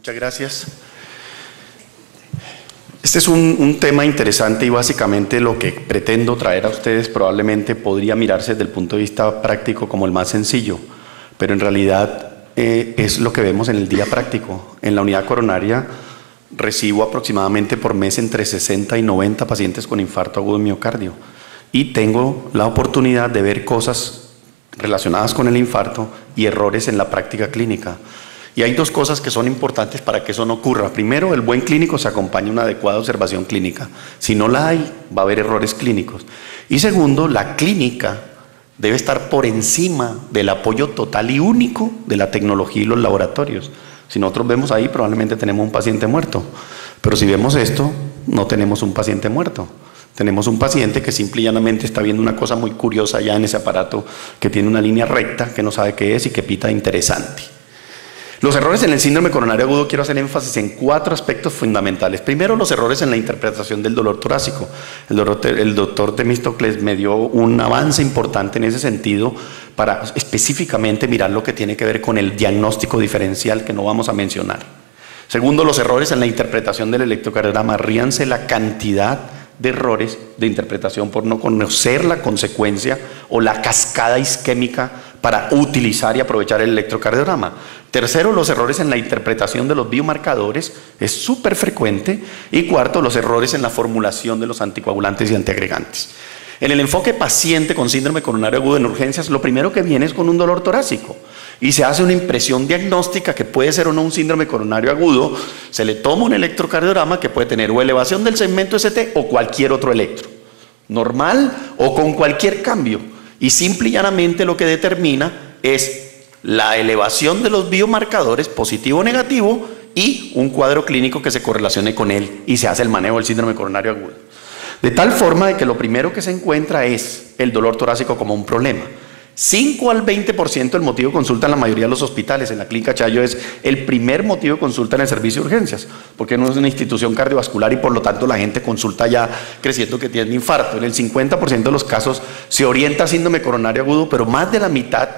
Muchas gracias. Este es un tema interesante y básicamente lo que pretendo traer a ustedes probablemente podría mirarse desde el punto de vista práctico como el más sencillo, pero en realidad es lo que vemos en el día práctico. En la unidad coronaria recibo aproximadamente por mes entre 60 y 90 pacientes con infarto agudo de miocardio y tengo la oportunidad de ver cosas relacionadas con el infarto y errores en la práctica clínica. Y hay dos cosas que son importantes para que eso no ocurra. Primero, el buen clínico se acompaña de una adecuada observación clínica. Si no la hay, va a haber errores clínicos. Y segundo, la clínica debe estar por encima del apoyo total y único de la tecnología y los laboratorios. Si nosotros vemos ahí, probablemente tenemos un paciente muerto. Pero si vemos esto, no tenemos un paciente muerto. Tenemos un paciente que simple y llanamente está viendo una cosa muy curiosa ya en ese aparato, que tiene una línea recta, que no sabe qué es y que pita interesante. Los errores en el síndrome coronario agudo, quiero hacer énfasis en 4 aspectos fundamentales. Primero, los errores en la interpretación del dolor torácico. El doctor Temístocles me dio un avance importante en ese sentido para específicamente mirar lo que tiene que ver con el diagnóstico diferencial que no vamos a mencionar. Segundo, los errores en la interpretación del electrocardiograma. Ríanse la cantidad de errores de interpretación por no conocer la consecuencia o la cascada isquémica para utilizar y aprovechar el electrocardiograma. Tercero, los errores en la interpretación de los biomarcadores, es súper frecuente. Y cuarto, los errores en la formulación de los anticoagulantes y antiagregantes. En el enfoque paciente con síndrome coronario agudo en urgencias, lo primero que viene es con un dolor torácico y se hace una impresión diagnóstica que puede ser o no un síndrome coronario agudo. Se le toma un electrocardiograma que puede tener o elevación del segmento ST o cualquier otro electro, normal o con cualquier cambio, y simple y llanamente lo que determina es la elevación de los biomarcadores positivo o negativo y un cuadro clínico que se correlacione con él, y se hace el manejo del síndrome coronario agudo. De tal forma de que lo primero que se encuentra es el dolor torácico como un problema. 5 al 20% del motivo de consulta en la mayoría de los hospitales. En la Clínica Chayo es el primer motivo de consulta en el servicio de urgencias, porque no es una institución cardiovascular y por lo tanto la gente consulta ya creciendo que tiene infarto. En el 50% de los casos se orienta a síndrome coronario agudo, pero más de la mitad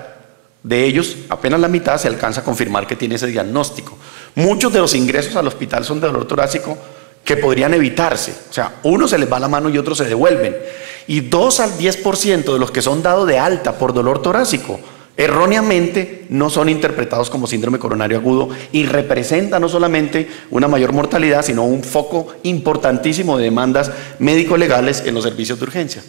de ellos, apenas la mitad, se alcanza a confirmar que tiene ese diagnóstico. Muchos de los ingresos al hospital son de dolor torácico que podrían evitarse. O sea, uno se les va la mano y otros se devuelven. Y 2 al 10% de los que son dados de alta por dolor torácico, erróneamente no son interpretados como síndrome coronario agudo y representan no solamente una mayor mortalidad, sino un foco importantísimo de demandas médico-legales en los servicios de urgencia.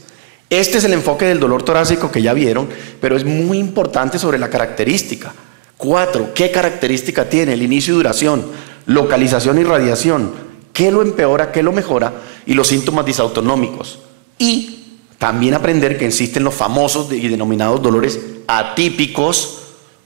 Este es el enfoque del dolor torácico que ya vieron, pero es muy importante sobre la característica. 4, ¿qué característica tiene? El inicio y duración, localización y radiación, qué lo empeora, qué lo mejora, y los síntomas disautonómicos. Y también aprender que existen los famosos y denominados dolores atípicos,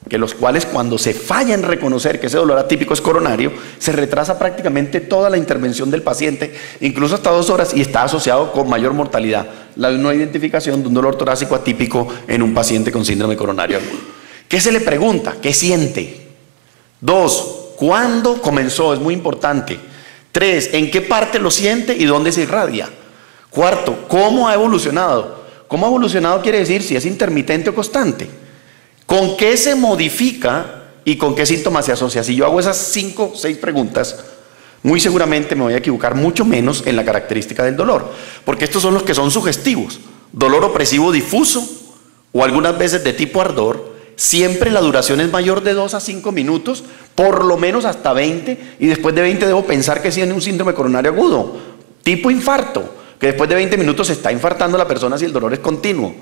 que los cuales cuando se falla en reconocer que ese dolor atípico es coronario, se retrasa prácticamente toda la intervención del paciente, incluso hasta 2 horas, y está asociado con mayor mortalidad. La no identificación de un dolor torácico atípico en un paciente con síndrome coronario agudo. ¿Qué se le pregunta? ¿Qué siente? 2, ¿cuándo comenzó? Es muy importante. 3, ¿en qué parte lo siente y dónde se irradia? 4, ¿cómo ha evolucionado? ¿Cómo ha evolucionado quiere decir si es intermitente o constante? ¿Con qué se modifica y con qué síntomas se asocia? Si yo hago esas 5 o 6 preguntas, muy seguramente me voy a equivocar mucho menos en la característica del dolor, porque estos son los que son sugestivos. Dolor opresivo difuso o algunas veces de tipo ardor. Siempre la duración es mayor de 2 a 5 minutos, por lo menos hasta 20, y después de 20 debo pensar que tiene un síndrome coronario agudo, tipo infarto, que después de 20 minutos se está infartando la persona si el dolor es continuo.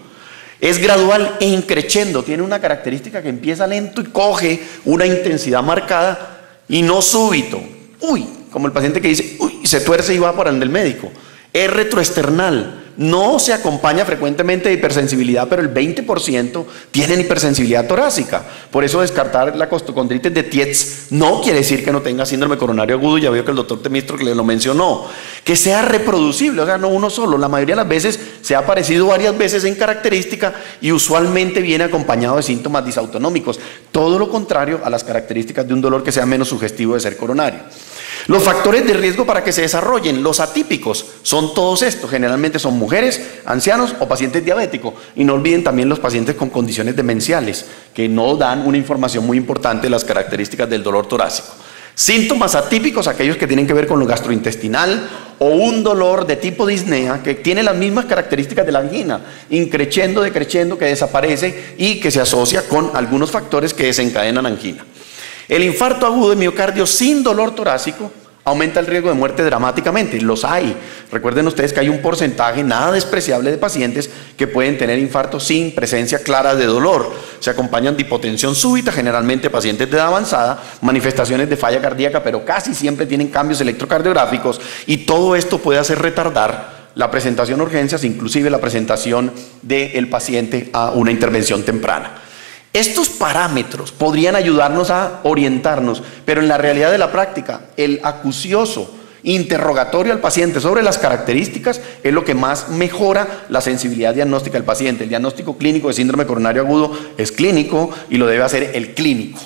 Es gradual e increciendo, tiene una característica que empieza lento y coge una intensidad marcada y no súbito. Uy, como el paciente que dice, uy, se tuerce y va para el del médico. Es retroesternal. No se acompaña frecuentemente de hipersensibilidad, pero el 20% tienen hipersensibilidad torácica. Por eso descartar la costocondritis de Tietz no quiere decir que no tenga síndrome coronario agudo. Ya veo que el doctor Temístocles lo mencionó. Que sea reproducible, o sea, no uno solo. La mayoría de las veces se ha aparecido varias veces en característica y usualmente viene acompañado de síntomas disautonómicos. Todo lo contrario a las características de un dolor que sea menos sugestivo de ser coronario. Los factores de riesgo para que se desarrollen, los atípicos, son todos estos. Generalmente son mujeres, ancianos o pacientes diabéticos. Y no olviden también los pacientes con condiciones demenciales, que no dan una información muy importante de las características del dolor torácico. Síntomas atípicos, aquellos que tienen que ver con lo gastrointestinal o un dolor de tipo disnea que tiene las mismas características de la angina, increciendo, decreciendo, que desaparece y que se asocia con algunos factores que desencadenan angina. El infarto agudo de miocardio sin dolor torácico aumenta el riesgo de muerte dramáticamente, y los hay. Recuerden ustedes que hay un porcentaje nada despreciable de pacientes que pueden tener infarto sin presencia clara de dolor. Se acompañan de hipotensión súbita, generalmente pacientes de edad avanzada, manifestaciones de falla cardíaca, pero casi siempre tienen cambios electrocardiográficos, y todo esto puede hacer retardar la presentación a urgencias, inclusive la presentación del paciente a una intervención temprana. Estos parámetros podrían ayudarnos a orientarnos, pero en la realidad de la práctica, el acucioso interrogatorio al paciente sobre las características es lo que más mejora la sensibilidad diagnóstica del paciente. El diagnóstico clínico de síndrome coronario agudo es clínico y lo debe hacer el clínico.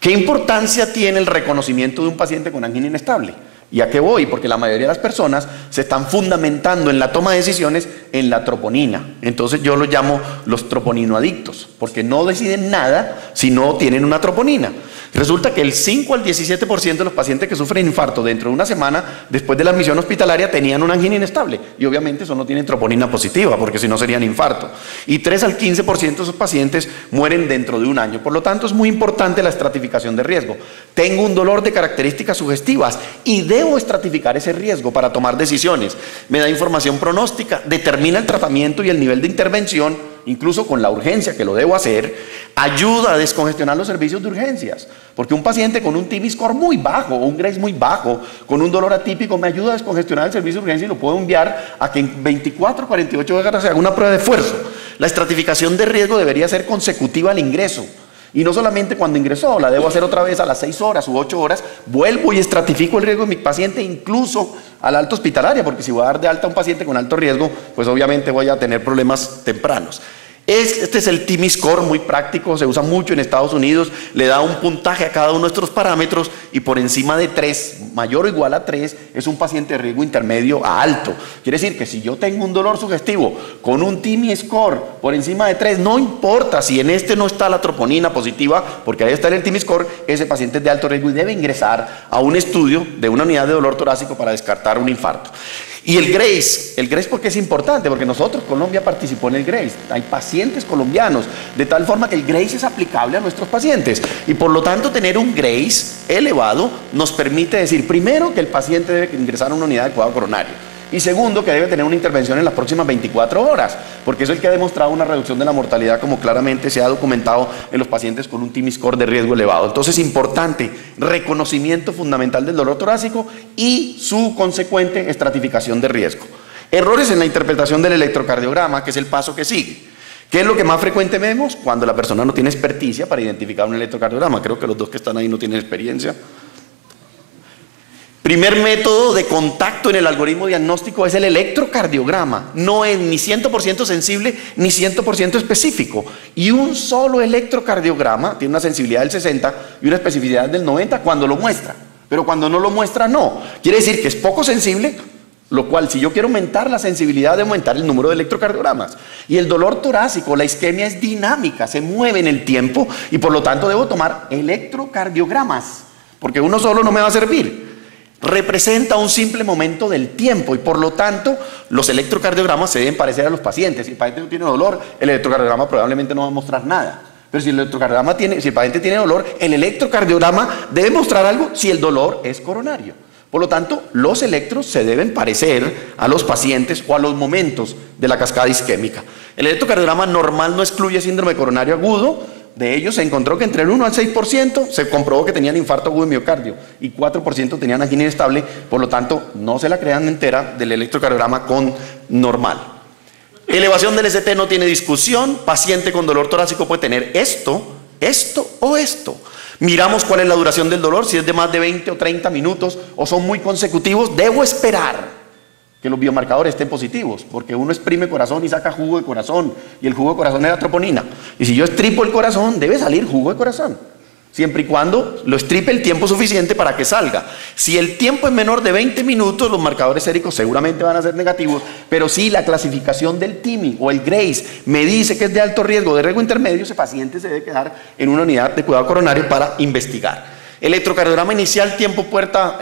¿Qué importancia tiene el reconocimiento de un paciente con angina inestable? ¿Y a qué voy? Porque la mayoría de las personas se están fundamentando en la toma de decisiones en la troponina. Entonces yo los llamo los troponinoadictos, porque no deciden nada si no tienen una troponina. Resulta que el 5 al 17% de los pacientes que sufren infarto dentro de una semana después de la admisión hospitalaria tenían una angina inestable, y obviamente eso no tienen troponina positiva, porque si no serían infarto. Y 3 al 15% de esos pacientes mueren dentro de un año. Por lo tanto, es muy importante la estratificación de riesgo. Tengo un dolor de características sugestivas y debo estratificar ese riesgo para tomar decisiones. Me da información pronóstica, determina el tratamiento y el nivel de intervención, incluso con la urgencia que lo debo hacer, ayuda a descongestionar los servicios de urgencias, porque un paciente con un TIMI-score muy bajo o un GRACE muy bajo, con un dolor atípico, me ayuda a descongestionar el servicio de urgencia y lo puedo enviar a que en 24 o 48 horas se haga una prueba de esfuerzo. La estratificación de riesgo debería ser consecutiva al ingreso. Y no solamente cuando ingresó, la debo hacer otra vez a las 6 horas u 8 horas, vuelvo y estratifico el riesgo de mi paciente incluso a la alta hospitalaria, porque si voy a dar de alta a un paciente con alto riesgo, pues obviamente voy a tener problemas tempranos. Este es el TIMI-score, muy práctico, se usa mucho en Estados Unidos, le da un puntaje a cada uno de nuestros parámetros y por encima de 3, mayor o igual a 3, es un paciente de riesgo intermedio a alto. Quiere decir que si yo tengo un dolor sugestivo con un TIMI-score por encima de 3, no importa si en este no está la troponina positiva, porque ahí está en el TIMI-score, ese paciente es de alto riesgo y debe ingresar a un estudio de una unidad de dolor torácico para descartar un infarto. Y el GRACE, ¿por qué es importante? Porque nosotros, Colombia participó en el GRACE, hay pacientes colombianos, de tal forma que el GRACE es aplicable a nuestros pacientes, y por lo tanto tener un GRACE elevado nos permite decir, primero, que el paciente debe ingresar a una unidad de cuidado coronario, y segundo, que debe tener una intervención en las próximas 24 horas, porque eso es el que ha demostrado una reducción de la mortalidad, como claramente se ha documentado en los pacientes con un TIMI-score de riesgo elevado. Entonces, importante, reconocimiento fundamental del dolor torácico y su consecuente estratificación de riesgo. Errores en la interpretación del electrocardiograma, que es el paso que sigue. ¿Qué es lo que más frecuente vemos? Cuando la persona no tiene experticia para identificar un electrocardiograma. Creo que los dos que están ahí no tienen experiencia. Primer método de contacto en el algoritmo diagnóstico es el electrocardiograma. No es ni 100% sensible ni 100% específico. Y un solo electrocardiograma tiene una sensibilidad del 60 y una especificidad del 90 cuando lo muestra. Pero cuando no lo muestra, no. Quiere decir que es poco sensible, lo cual, si yo quiero aumentar la sensibilidad, debo aumentar el número de electrocardiogramas. Y el dolor torácico, la isquemia es dinámica, se mueve en el tiempo y por lo tanto debo tomar electrocardiogramas, porque uno solo no me va a servir. Representa un simple momento del tiempo y por lo tanto los electrocardiogramas se deben parecer a los pacientes. Si el paciente no tiene dolor, el electrocardiograma probablemente no va a mostrar nada. Pero si el paciente tiene dolor, el electrocardiograma debe mostrar algo si el dolor es coronario. Por lo tanto, los electros se deben parecer a los pacientes o a los momentos de la cascada isquémica. El electrocardiograma normal no excluye síndrome coronario agudo. De ellos se encontró que entre el 1 al 6% se comprobó que tenían infarto agudo de miocardio y 4% tenían angina inestable, por lo tanto no se la crean entera del electrocardiograma con normal. Elevación del ST no tiene discusión, paciente con dolor torácico puede tener esto o esto. Miramos cuál es la duración del dolor, si es de más de 20 o 30 minutos o son muy consecutivos, debo esperar que los biomarcadores estén positivos, porque uno exprime corazón y saca jugo de corazón, y el jugo de corazón es la troponina. Y si yo estripo el corazón, debe salir jugo de corazón, siempre y cuando lo estripe el tiempo suficiente para que salga. Si el tiempo es menor de 20 minutos, los marcadores séricos seguramente van a ser negativos, pero si la clasificación del TIMI o el GRACE me dice que es de alto riesgo, de riesgo intermedio, ese paciente se debe quedar en una unidad de cuidado coronario para investigar. Electrocardiograma inicial, tiempo puerta,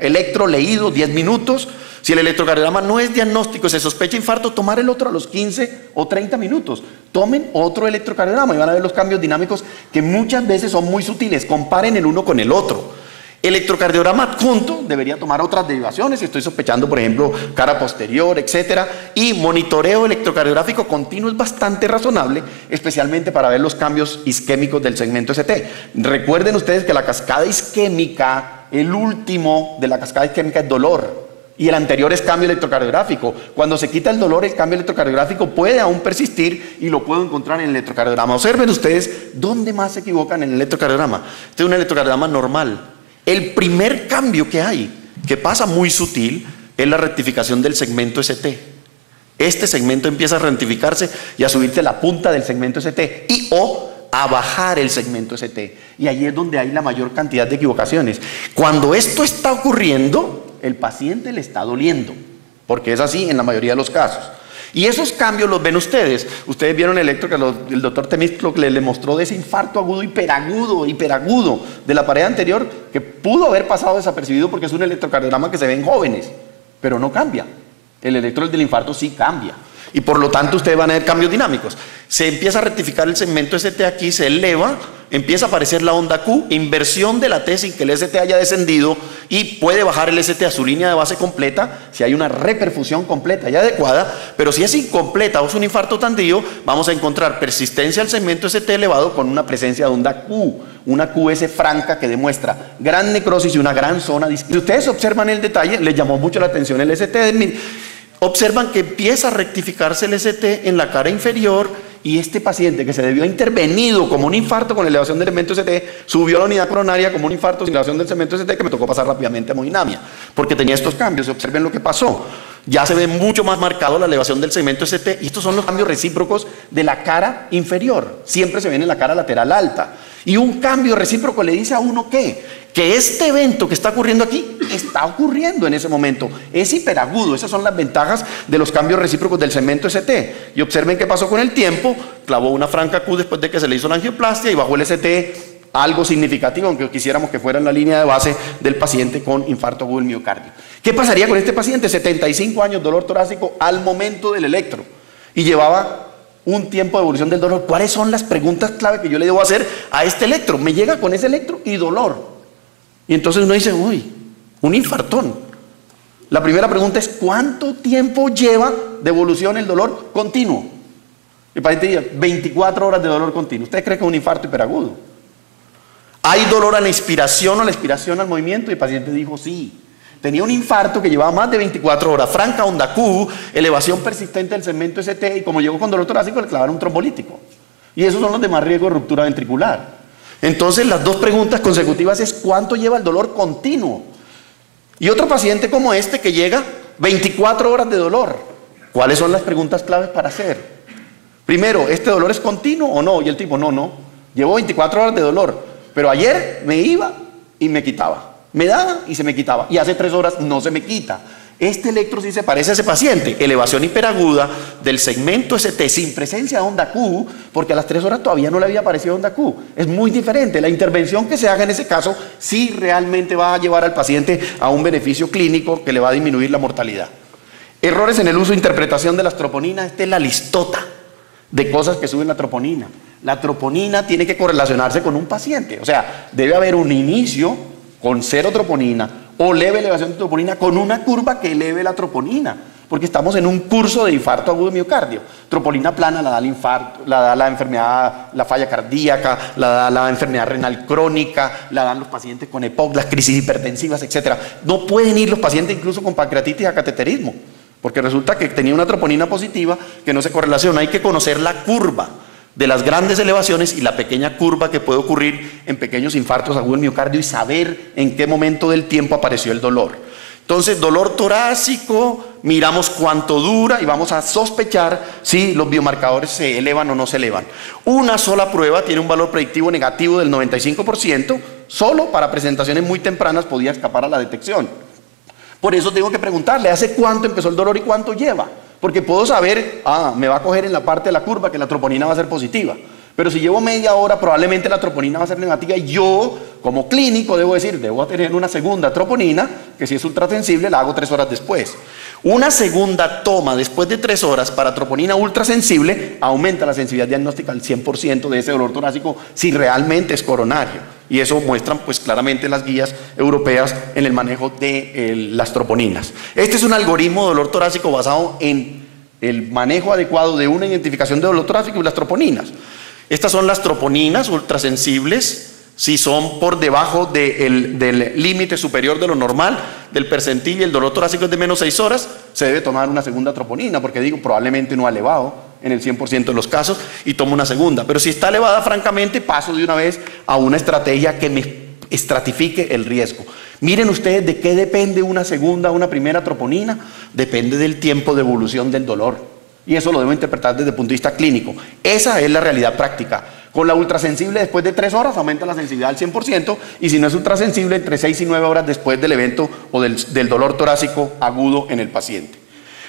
electro leído, 10 minutos. Si el electrocardiograma no es diagnóstico, se sospecha infarto, tomar el otro a los 15 o 30 minutos. Tomen otro electrocardiograma y van a ver los cambios dinámicos que muchas veces son muy sutiles. Comparen el uno con el otro. Electrocardiograma adjunto, debería tomar otras derivaciones, si estoy sospechando, por ejemplo, cara posterior, etcétera. Y monitoreo electrocardiográfico continuo es bastante razonable, especialmente para ver los cambios isquémicos del segmento ST. Recuerden ustedes que la cascada isquémica, el último de la cascada isquémica es dolor. Y el anterior es cambio electrocardiográfico. Cuando se quita el dolor, el cambio electrocardiográfico puede aún persistir y lo puedo encontrar en el electrocardiograma. Observen ustedes dónde más se equivocan en el electrocardiograma. Este es un electrocardiograma normal. El primer cambio que hay, que pasa muy sutil, es la rectificación del segmento ST. Este segmento empieza a rectificarse y a subirse la punta del segmento ST y o a bajar el segmento ST. Y ahí es donde hay la mayor cantidad de equivocaciones. Cuando esto está ocurriendo, el paciente le está doliendo, porque es así en la mayoría de los casos. Y esos cambios los ven ustedes. Ustedes vieron el electro que el doctor Temistlo le mostró de ese infarto agudo, hiperagudo de la pared anterior, que pudo haber pasado desapercibido porque es un electrocardiograma que se ve en jóvenes, pero no cambia. El electro del infarto sí cambia. Y por lo tanto ustedes van a ver cambios dinámicos. Se empieza a rectificar el segmento ST aquí, se eleva, empieza a aparecer la onda Q, inversión de la T sin que el ST haya descendido y puede bajar el ST a su línea de base completa si hay una reperfusión completa y adecuada, pero si es incompleta o es un infarto tardío, vamos a encontrar persistencia del segmento ST elevado con una presencia de onda Q, una QS franca que demuestra gran necrosis y una gran zona. Si ustedes observan el detalle, les llamó mucho la atención el ST. Observan que empieza a rectificarse el ST en la cara inferior y este paciente que se debió haber intervenido como un infarto con elevación del segmento ST subió a la unidad coronaria como un infarto sin elevación del segmento ST que me tocó pasar rápidamente a hemodinamia porque tenía estos cambios. Observen lo que pasó. Ya se ve mucho más marcado la elevación del segmento ST y estos son los cambios recíprocos de la cara inferior. Siempre se ven en la cara lateral alta. Y un cambio recíproco le dice a uno que este evento que está ocurriendo aquí está ocurriendo en ese momento. Es hiperagudo. Esas son las ventajas de los cambios recíprocos del segmento ST. Y observen qué pasó con el tiempo. Clavó una franca Q después de que se le hizo la angioplastia y bajó el ST algo significativo, aunque quisiéramos que fuera en la línea de base del paciente con infarto agudo del miocardio. ¿Qué pasaría con este paciente? 75 años, dolor torácico al momento del electro. Y llevaba un tiempo de evolución del dolor. ¿Cuáles son las preguntas clave que yo le debo hacer a este electro? Me llega con ese electro y dolor. Y entonces uno dice, uy, un infartón. La primera pregunta es, ¿cuánto tiempo lleva de evolución el dolor continuo? El paciente dice, 24 horas de dolor continuo. ¿Usted cree que es un infarto hiperagudo? ¿Hay dolor a la inspiración o a la expiración al movimiento? Y el paciente dijo, sí. Tenía un infarto que llevaba más de 24 horas, franca onda Q, elevación persistente del segmento ST, y como llegó con dolor torácico le clavaron un trombolítico. Y esos son los de más riesgo de ruptura ventricular. Entonces las dos preguntas consecutivas es ¿cuánto lleva el dolor continuo? Y otro paciente como este que llega 24 horas de dolor. ¿Cuáles son las preguntas claves para hacer? Primero, ¿este dolor es continuo o no? Y el tipo, no, llevo 24 horas de dolor, pero ayer me iba y me quitaba. Me daba y se me quitaba. Y hace 3 horas no se me quita. Este electro sí se parece a ese paciente. Elevación hiperaguda del segmento ST sin presencia de onda Q, porque a las 3 horas todavía no le había aparecido onda Q. Es muy diferente. La intervención que se haga en ese caso sí realmente va a llevar al paciente a un beneficio clínico que le va a disminuir la mortalidad. Errores en el uso e interpretación de las troponinas. Esta es la listota de cosas que suben la troponina. La troponina tiene que correlacionarse con un paciente. O sea, debe haber un inicio con cero troponina o leve elevación de troponina con una curva que eleve la troponina, porque estamos en un curso de infarto agudo de miocardio. Troponina plana la da el infarto, la da la enfermedad, la falla cardíaca, la da la enfermedad renal crónica, la dan los pacientes con EPOC, las crisis hipertensivas, etc. No pueden ir los pacientes incluso con pancreatitis a cateterismo, porque resulta que tenía una troponina positiva que no se correlaciona. Hay que conocer la curva de las grandes elevaciones y la pequeña curva que puede ocurrir en pequeños infartos agudos del miocardio y saber en qué momento del tiempo apareció el dolor. Entonces, dolor torácico, miramos cuánto dura y vamos a sospechar si los biomarcadores se elevan o no se elevan. Una sola prueba tiene un valor predictivo negativo del 95%, solo para presentaciones muy tempranas podía escapar a la detección. Por eso tengo que preguntarle, ¿hace cuánto empezó el dolor y cuánto lleva? Porque puedo saber, me va a coger en la parte de la curva que la troponina va a ser positiva. Pero si llevo media hora, probablemente la troponina va a ser negativa y yo, como clínico, debo decir, debo tener una segunda troponina, que si es ultrasensible, la hago 3 horas después. Una segunda toma después de 3 horas para troponina ultrasensible aumenta la sensibilidad diagnóstica al 100% de ese dolor torácico si realmente es coronario. Y eso muestran pues claramente las guías europeas en el manejo de las troponinas. Este es un algoritmo de dolor torácico basado en el manejo adecuado de una identificación de dolor torácico y las troponinas. Estas son las troponinas ultrasensibles. Si son por debajo del límite superior de lo normal, del percentil, y el dolor torácico es de menos 6 horas, se debe tomar una segunda troponina, porque digo, probablemente no ha elevado en el 100% de los casos, y tomo una segunda. Pero si está elevada, francamente, paso de una vez a una estrategia que me estratifique el riesgo. Miren ustedes de qué depende una segunda o una primera troponina. Depende del tiempo de evolución del dolor. Y eso lo debo interpretar desde el punto de vista clínico. Esa es la realidad práctica. Con la ultrasensible, después de 3 horas, aumenta la sensibilidad al 100%, y si no es ultrasensible, entre 6 y 9 horas después del evento o del dolor torácico agudo en el paciente.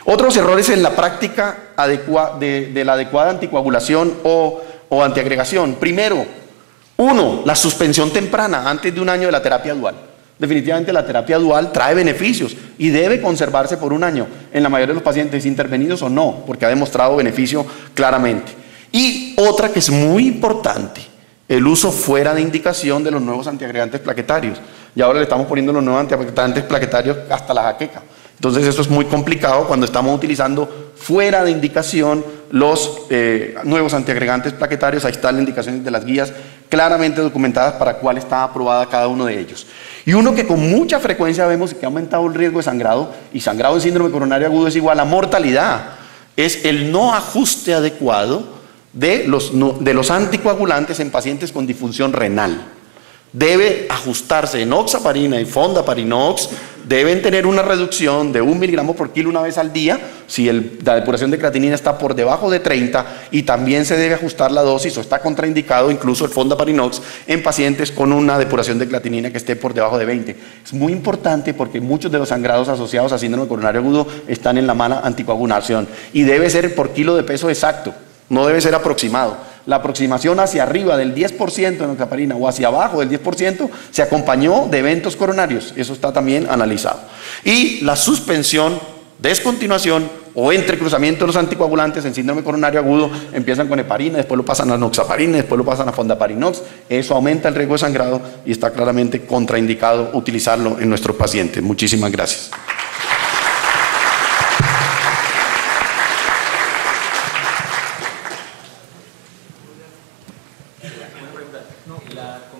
Otros errores en la práctica de la adecuada anticoagulación o antiagregación. Primero, la suspensión temprana, antes de 1 año de la terapia dual. Definitivamente la terapia dual trae beneficios y debe conservarse por 1 año en la mayoría de los pacientes, intervenidos o no, porque ha demostrado beneficio claramente. Y otra que es muy importante, el uso fuera de indicación de los nuevos antiagregantes plaquetarios. Y ahora le estamos poniendo los nuevos antiagregantes plaquetarios hasta la jaqueca. Entonces eso es muy complicado cuando estamos utilizando fuera de indicación los nuevos antiagregantes plaquetarios. Ahí están las indicaciones de las guías claramente documentadas para cuál está aprobada cada uno de ellos. Y uno que con mucha frecuencia vemos que ha aumentado el riesgo de sangrado, y sangrado en síndrome coronario agudo es igual a mortalidad, es el no ajuste adecuado de los anticoagulantes en pacientes con disfunción renal. Debe ajustarse enoxaparina y fondaparinox, deben tener una reducción de 1 miligramo por kilo una vez al día, si la depuración de creatinina está por debajo de 30, y también se debe ajustar la dosis, o está contraindicado incluso el fondaparinox en pacientes con una depuración de creatinina que esté por debajo de 20. Es muy importante porque muchos de los sangrados asociados a síndrome coronario agudo están en la mala anticoagulación, y debe ser por kilo de peso exacto. No debe ser aproximado. La aproximación hacia arriba del 10% de enoxaparina o hacia abajo del 10% se acompañó de eventos coronarios. Eso está también analizado. Y la suspensión, descontinuación o entrecruzamiento de los anticoagulantes en síndrome coronario agudo empiezan con heparina, después lo pasan a enoxaparina, después lo pasan a fondaparinox. Eso aumenta el riesgo de sangrado y está claramente contraindicado utilizarlo en nuestros pacientes. Muchísimas gracias.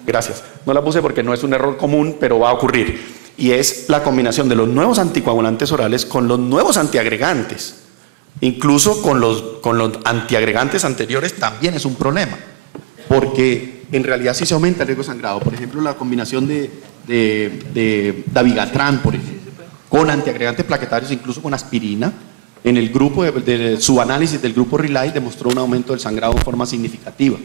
Gracias. No la puse porque no es un error común, pero va a ocurrir. Y es la combinación de los nuevos anticoagulantes orales con los nuevos antiagregantes. Incluso con los antiagregantes anteriores también es un problema. Porque en realidad sí se aumenta el riesgo de sangrado. Por ejemplo, la combinación de dabigatran, por ejemplo, con antiagregantes plaquetarios, incluso con aspirina, en el grupo de su análisis del grupo RELY demostró un aumento del sangrado de forma significativa.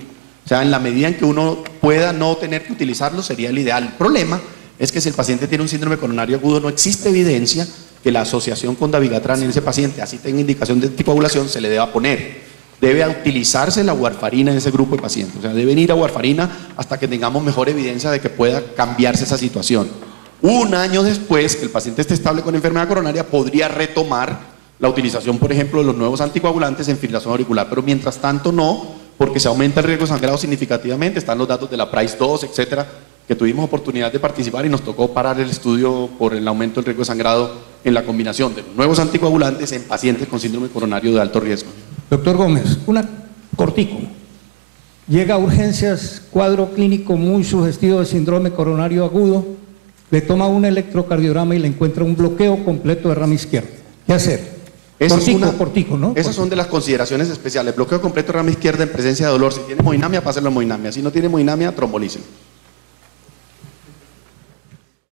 O sea, en la medida en que uno pueda no tener que utilizarlo sería el ideal. El problema es que si el paciente tiene un síndrome coronario agudo, no existe evidencia que la asociación con dabigatran en ese paciente, así tenga indicación de anticoagulación, se le deba poner. Debe utilizarse la warfarina en ese grupo de pacientes. O sea, deben ir a warfarina hasta que tengamos mejor evidencia de que pueda cambiarse esa situación. 1 año después, que el paciente esté estable con enfermedad coronaria, podría retomar la utilización, por ejemplo, de los nuevos anticoagulantes en fibrilación auricular, pero mientras tanto no, porque se aumenta el riesgo de sangrado significativamente. Están los datos de la PRICE-2, etcétera, que tuvimos oportunidad de participar y nos tocó parar el estudio por el aumento del riesgo de sangrado en la combinación de los nuevos anticoagulantes en pacientes con síndrome coronario de alto riesgo. Doctor Gómez, una cortico. Llega a urgencias, cuadro clínico muy sugestivo de síndrome coronario agudo, le toma un electrocardiograma y le encuentra un bloqueo completo de rama izquierda. ¿Qué hacer? Cortico, ¿no? Esas son de las consideraciones especiales. Bloqueo completo de rama izquierda en presencia de dolor. Si tiene hemodinamia, páselo a hemodinamia. Si no tiene hemodinamia, trombolícelo.